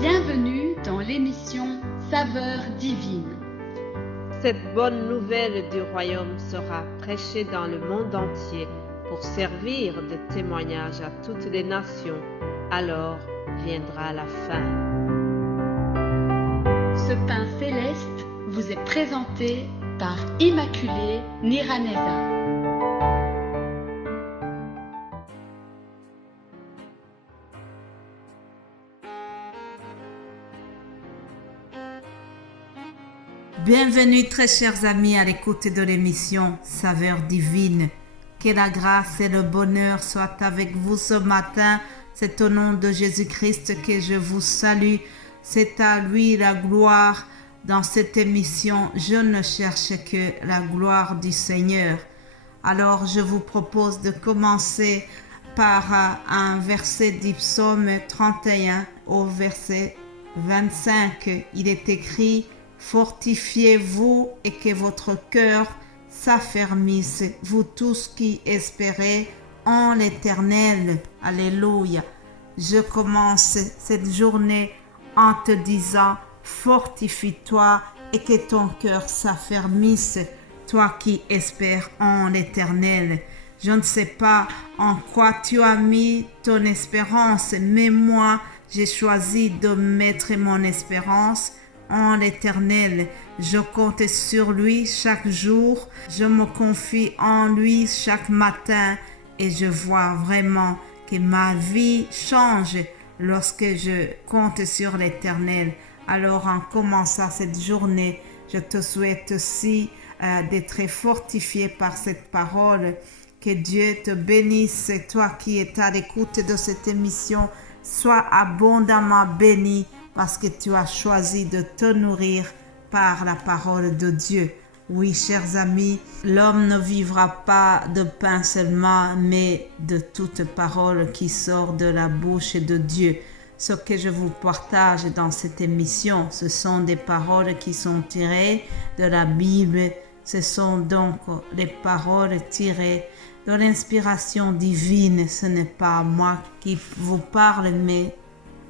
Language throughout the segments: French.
Bienvenue dans l'émission Saveurs divines. Cette bonne nouvelle du royaume sera prêchée dans le monde entier pour servir de témoignage à toutes les nations. Alors viendra la fin. Ce pain céleste vous est présenté par Immaculée Niraneza. Bienvenue très chers amis à l'écoute de l'émission Saveurs divines. Que la grâce et le bonheur soient avec vous ce matin. C'est au nom de Jésus-Christ que je vous salue. C'est à lui la gloire. Dans cette émission, je ne cherche que la gloire du Seigneur. Alors je vous propose de commencer par un verset du psaume 31 au verset 25. Il est écrit: fortifiez-vous et que votre cœur s'affermisse, vous tous qui espérez en l'Éternel. Alléluia. Je commence cette journée en te disant: fortifie-toi et que ton cœur s'affermisse, toi qui espères en l'Éternel. Je ne sais pas en quoi tu as mis ton espérance, mais moi, j'ai choisi de mettre mon espérance en l'Éternel. Je compte sur lui chaque jour, je me confie en lui chaque matin et je vois vraiment que ma vie change lorsque je compte sur l'Éternel. Alors en commençant cette journée, je te souhaite aussi d'être fortifié par cette parole. Que Dieu te bénisse, toi qui es à l'écoute de cette émission, sois abondamment béni parce que tu as choisi de te nourrir par la parole de Dieu. Oui, chers amis, l'homme ne vivra pas de pain seulement, mais de toute parole qui sort de la bouche de Dieu. Ce que je vous partage dans cette émission, ce sont des paroles qui sont tirées de la Bible. Ce sont donc les paroles tirées de l'inspiration divine. Ce n'est pas moi qui vous parle, mais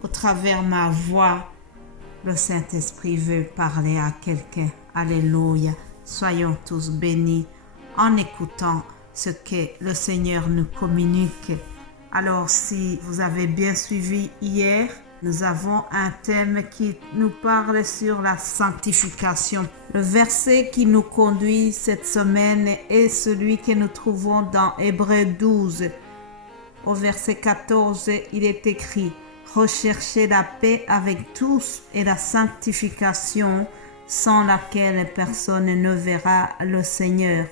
au travers ma voix, le Saint-Esprit veut parler à quelqu'un. Alléluia. Soyons tous bénis en écoutant ce que le Seigneur nous communique. Alors, si vous avez bien suivi hier, nous avons un thème qui nous parle sur la sanctification. Le verset qui nous conduit cette semaine est celui que nous trouvons dans Hébreux 12. Au verset 14, il est écrit: recherchez la paix avec tous et la sanctification sans laquelle personne ne verra le Seigneur.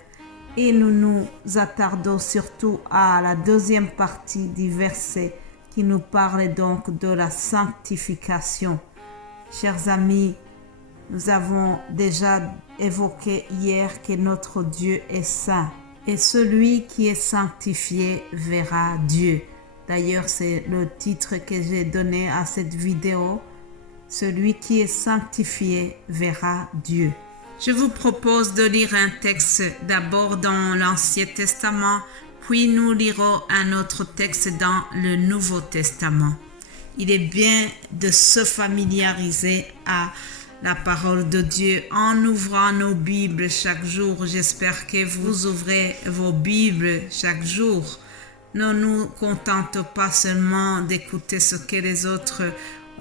Et nous nous attardons surtout à la deuxième partie du verset qui nous parle donc de la sanctification. Chers amis, nous avons déjà évoqué hier que notre Dieu est saint et celui qui est sanctifié verra Dieu. D'ailleurs, c'est le titre que j'ai donné à cette vidéo. Celui qui est sanctifié verra Dieu. Je vous propose de lire un texte d'abord dans l'Ancien Testament, puis nous lirons un autre texte dans le Nouveau Testament. Il est bien de se familiariser à la parole de Dieu en ouvrant nos Bibles chaque jour. J'espère que vous ouvrez vos Bibles chaque jour. Ne nous contentons pas seulement d'écouter ce que les autres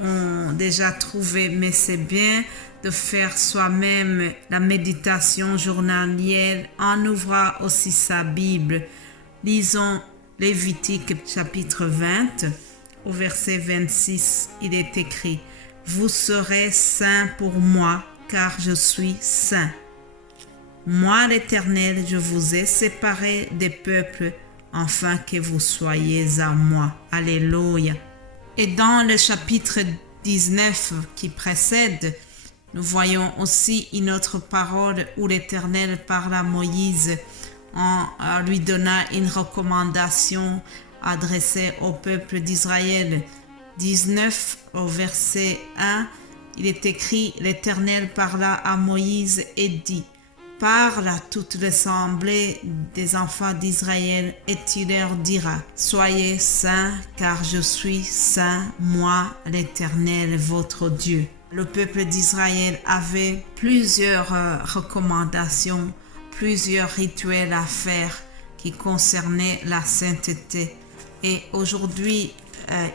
ont déjà trouvé, mais c'est bien de faire soi-même la méditation journalière en ouvrant aussi sa Bible. Lisons Lévitique chapitre 20, au verset 26, il est écrit: vous serez saints pour moi, car je suis saint. Moi, l'Éternel, je vous ai séparés des peuples, afin que vous soyez à moi. Alléluia. Et dans le chapitre 19 qui précède, nous voyons aussi une autre parole où l'Éternel parle à Moïse en lui donnant une recommandation adressée au peuple d'Israël. 19 au verset 1, il est écrit: l'Éternel parla à Moïse et dit: parle à toute l'assemblée des enfants d'Israël et tu leur diras, soyez saints car je suis saint, moi l'Éternel votre Dieu. Le peuple d'Israël avait plusieurs recommandations, plusieurs rituels à faire qui concernaient la sainteté. Et aujourd'hui,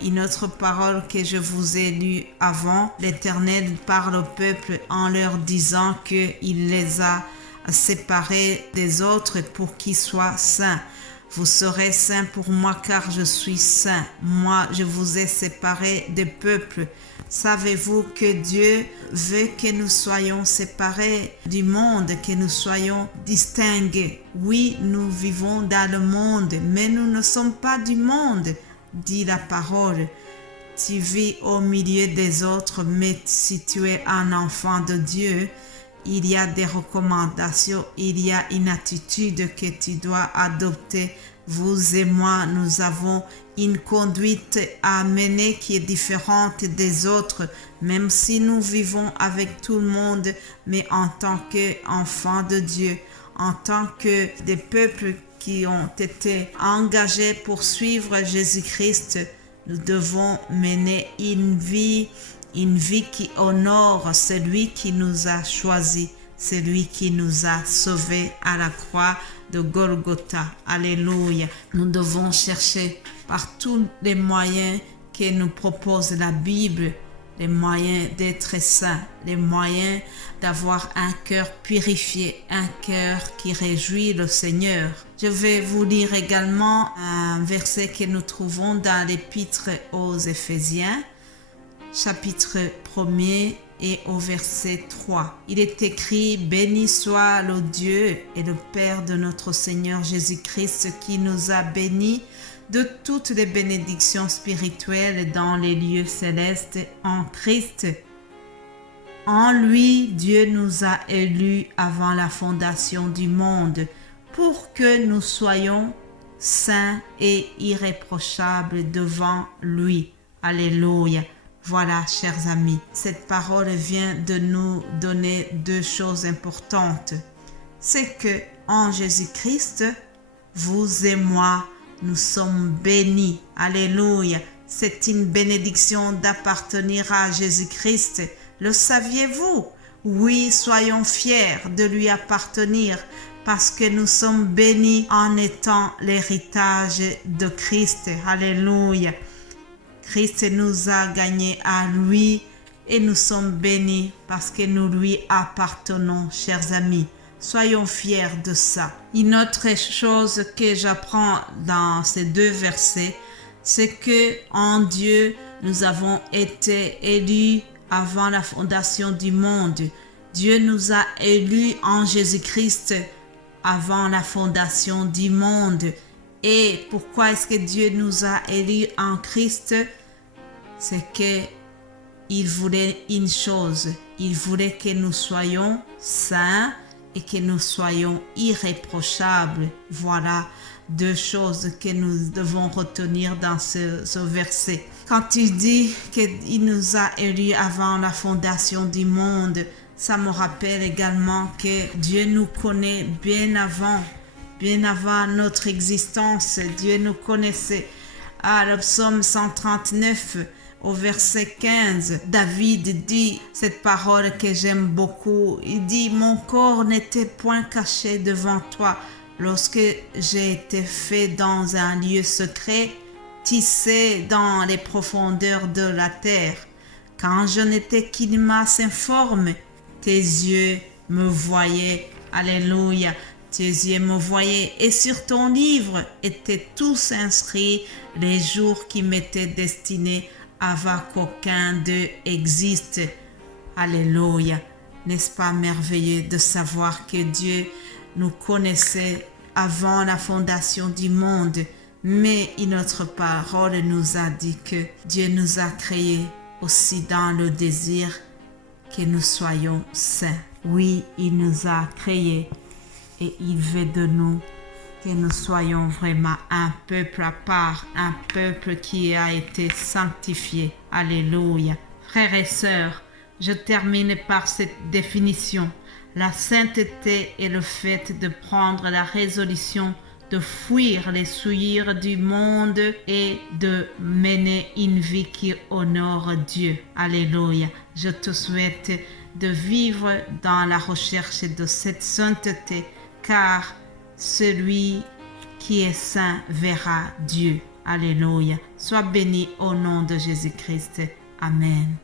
une autre parole que je vous ai lue avant, l'Éternel parle au peuple en leur disant qu'il les a séparés des autres pour qu'ils soient saints. Vous serez saints pour moi car je suis saint. Moi, je vous ai séparés des peuples. Savez-vous que Dieu veut que nous soyons séparés du monde, que nous soyons distingués? Oui, nous vivons dans le monde, mais nous ne sommes pas du monde, dit la parole. Tu vis au milieu des autres, mais si tu es un enfant de Dieu, il y a des recommandations, il y a une attitude que tu dois adopter. Vous et moi, nous avons une conduite à mener qui est différente des autres, même si nous vivons avec tout le monde, mais en tant qu'enfants de Dieu, en tant que des peuples qui ont été engagés pour suivre Jésus-Christ, nous devons mener une vie qui honore celui qui nous a choisis, celui qui nous a sauvés à la croix de Golgotha. Alléluia. Nous devons chercher par tous les moyens que nous propose la Bible, les moyens d'être saints, les moyens d'avoir un cœur purifié, un cœur qui réjouit le Seigneur. Je vais vous lire également un verset que nous trouvons dans l'Épître aux Éphésiens, chapitre 1er et au verset 3. Il est écrit: béni soit le Dieu et le Père de notre Seigneur Jésus-Christ qui nous a bénis de toutes les bénédictions spirituelles dans les lieux célestes en Christ. En lui, Dieu nous a élus avant la fondation du monde pour que nous soyons saints et irréprochables devant lui. Alléluia. Voilà, chers amis, cette parole vient de nous donner deux choses importantes. C'est que en Jésus-Christ, vous et moi, nous sommes bénis. Alléluia. C'est une bénédiction d'appartenir à Jésus-Christ. Le saviez-vous? Oui, soyons fiers de lui appartenir parce que nous sommes bénis en étant l'héritage de Christ. Alléluia. Christ nous a gagnés à lui et nous sommes bénis parce que nous lui appartenons, chers amis. Soyons fiers de ça. Une autre chose que j'apprends dans ces deux versets, c'est que en Dieu, nous avons été élus avant la fondation du monde. Dieu nous a élus en Jésus-Christ avant la fondation du monde. Et pourquoi est-ce que Dieu nous a élus en Christ? C'est qu'il voulait une chose. Il voulait que nous soyons saints et que nous soyons irréprochables. Voilà deux choses que nous devons retenir dans ce verset. Quand il dit qu'il nous a élus avant la fondation du monde, ça me rappelle également que Dieu nous connaît bien avant notre existence. Dieu nous connaissait. Le psaume 139 au verset 15, David dit cette parole que j'aime beaucoup. Il dit: mon corps n'était point caché devant toi lorsque j'ai été fait dans un lieu secret, tissé dans les profondeurs de la terre. Quand je n'étais qu'une masse informe, tes yeux me voyaient. Alléluia. Tes yeux me voyaient, et sur ton livre étaient tous inscrits les jours qui m'étaient destinés avant qu'aucun d'eux existe. Alléluia. N'est-ce pas merveilleux de savoir que Dieu nous connaissait avant la fondation du monde, mais une autre parole nous a dit que Dieu nous a créés aussi dans le désir que nous soyons saints. Oui, il nous a créés. Et il veut de nous que nous soyons vraiment un peuple à part, un peuple qui a été sanctifié. Alléluia. Frères et sœurs, je termine par cette définition. La sainteté est le fait de prendre la résolution de fuir les souillures du monde et de mener une vie qui honore Dieu. Alléluia. Je te souhaite de vivre dans la recherche de cette sainteté, car celui qui est saint verra Dieu. Alléluia. Sois béni au nom de Jésus-Christ. Amen.